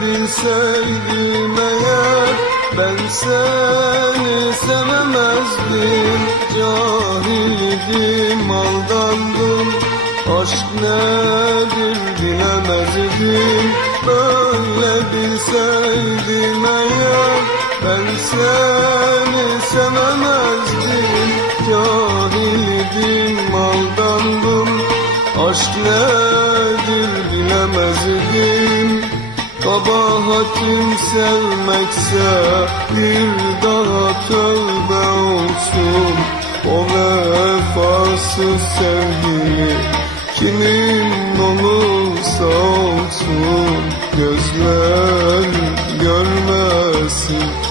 bilseydim eğer Ben seni sevemezdim Cahildim aldandım. Aşk nedir bilemezdim. Böyle bilseydim eğer Ben seni sevemezdim Cahildim aldandım. Aşk nedir bilemezdim Kabahatim sevmekse bir daha tövbe olsun. O vefasız sevgili kimin olursa olsun. Gözler görmesin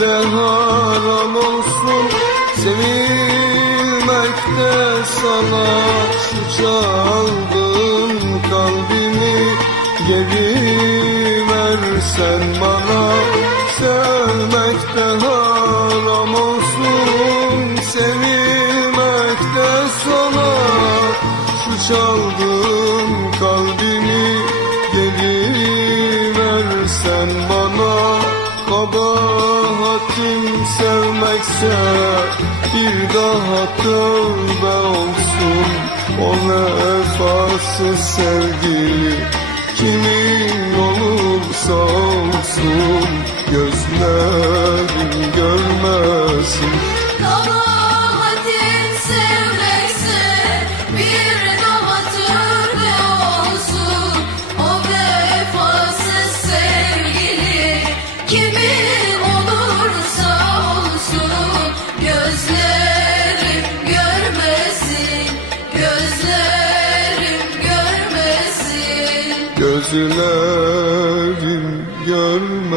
de haram olsun Sevilmek de sana Şu çaldığın kalbimi Geri versen bana Sevmek de haram olsun. Sevilmek de sana Şu çaldığın kalbimi Geri versen bana Kabahatim sevmekse bir daha tövbe olsun. O vefasız sevgili kimin olursa olsun Düşlerim görmesin